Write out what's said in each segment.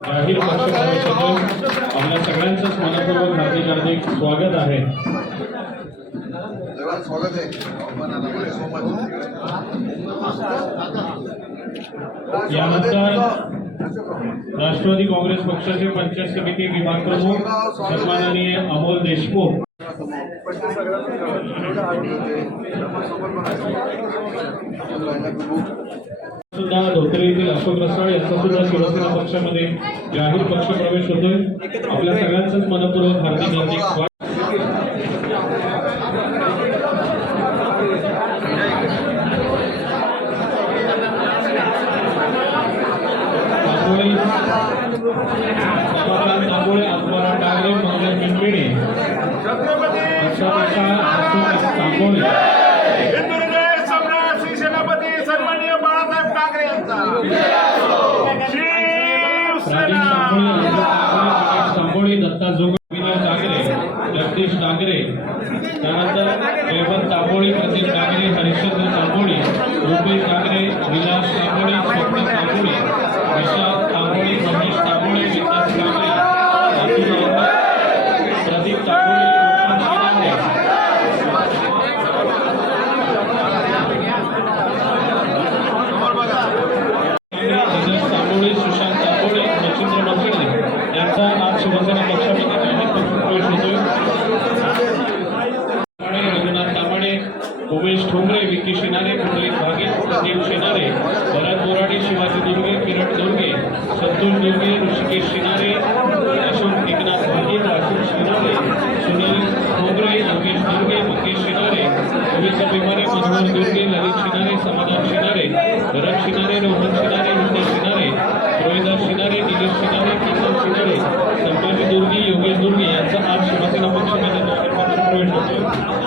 जाहीर पक्षप्रवेशातून आपल्या सगळ्यांचंच मनपूर्वक हार्दिक हार्दिक स्वागत आहे. स्वागत यानंतर राष्ट्रवादी काँग्रेस पक्षाचे पंचायत समिती विभाग प्रमुख सन्माननीय अमोल देशमुख. सुद्धा धोत्रे येथील अशोक रसाळ यांचा सुद्धा शिवसेना पक्षामध्ये जाहीर पक्ष प्रवेश होतोय. आपल्या सगळ्यांचाच मनपूर्वक हार्दिक हार्दिक स्वागत. राजेश तांबोळे रंजित तांबोळे, दिनेश तांबोळे दत्ता जोग शिवाजी दुर्गे किरण दुर्गे संतोष दुर्गे ऋषिकेश शिनारे अशोक एकनाथ भागे राजू शिनारे सुनील ठोंबरे योगेश दुर्गे मुकेश शिनारे गोविंद बिमारे मनोहर दुर्गे ललित शिनारे समाधान शिनारे भरत शिनारे रोहन शिनारे विद्या शिनारे रोहिदास शिनारे निलेश शिनारे संभाजी दुर्गे योगेश दुर्गे यांचा आज शिवसेना पक्षामध्ये जाहीर पक्षप्रवेश होतोय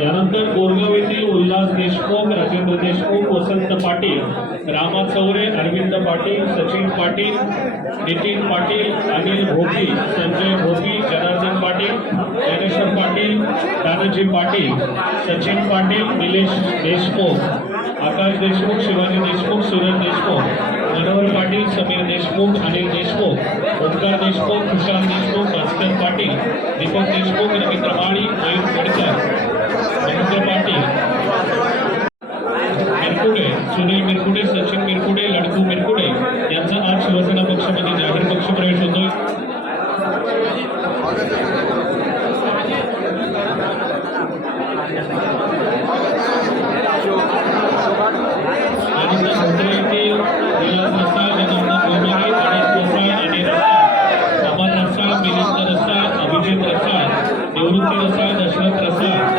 यानंतर कोरगाव येथील उल्हास देशमुख राजेंद्र देशमुख वसंत पाटील रामा चौरे अरविंद पाटील सचिन पाटील नितीन पाटील अनिल भोगी संजय भोगी जनार्दन पाटील ज्ञानेश्वर पाटील दानाजी पाटील सचिन पाटील निलेश देशमुख आकाश देशमुख शिवाजी देशमुख सुरज देशमुख मनोहर पाटील समीर देशमुख अनिल देशमुख ओंकार देशमुख खुशाल देशमुख भास्कर पाटील दीपक देशमुख रवींद्र माळी मयूर गडकर महेंद्र पाटील मिरकुडे सुनील मिरकुडे सचिन मिरकुडे लडकू मिरकुडे यांचा आज शिवसेना पक्षामध्ये जाहीर पक्षप्रवेश होतोय त्यानंतर भोसले येथील विलास रसाळ जनार्दन गोमारे गणेश रसाळ आणि रसाळ अमर रसाळ मिलिंद रसाळ अभिजित रसाळ निवृत्ती रसाळ दशरथ रसाळ अंबोवारे क्रांती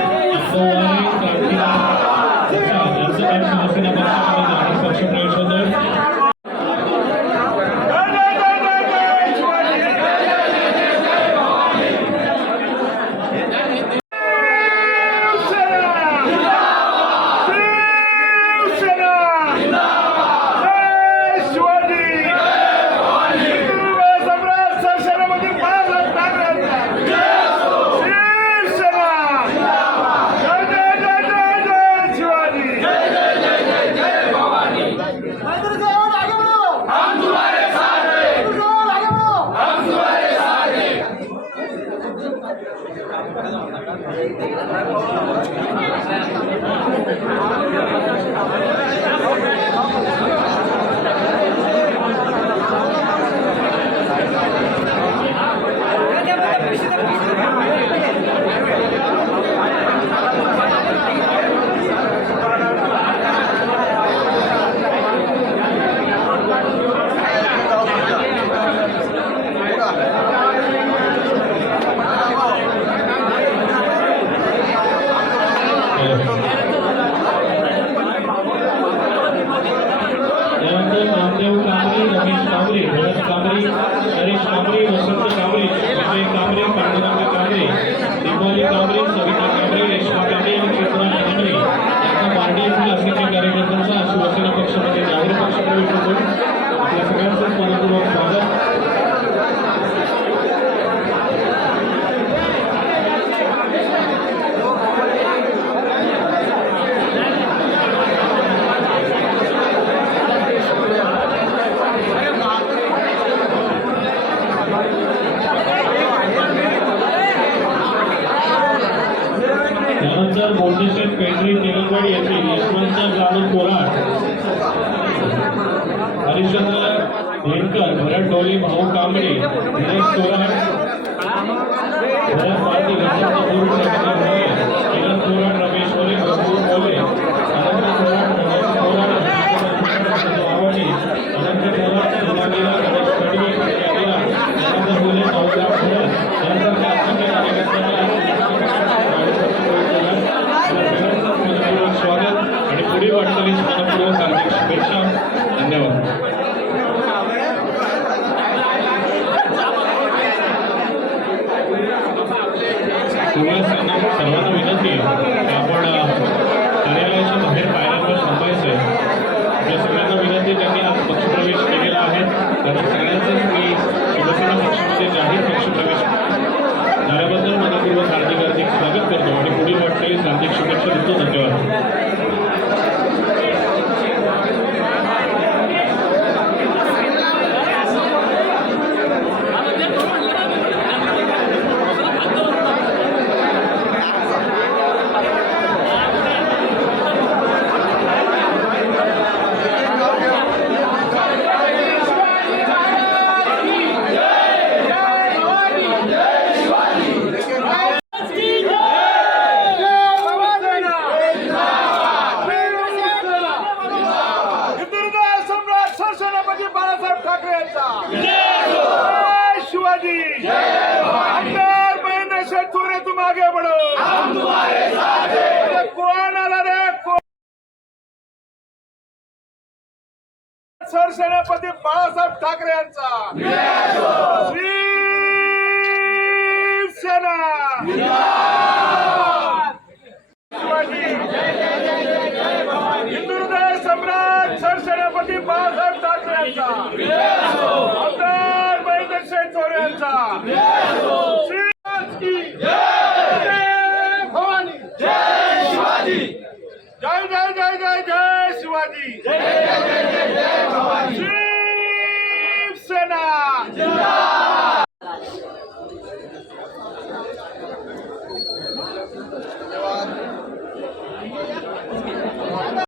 અને સાંભળી વસંત કાવડ नगर भरत डोली भाऊ कांबळे भरत चोराट भरत पाटील સુવાસ સમાન વિનંતી मराठ्याचा जय शिवाजी. आमदार महेंद्र शेठ पडो कोण रे? सरसेनापती बाळासाहेब ठाकरे यांचा. शिवसेना. జై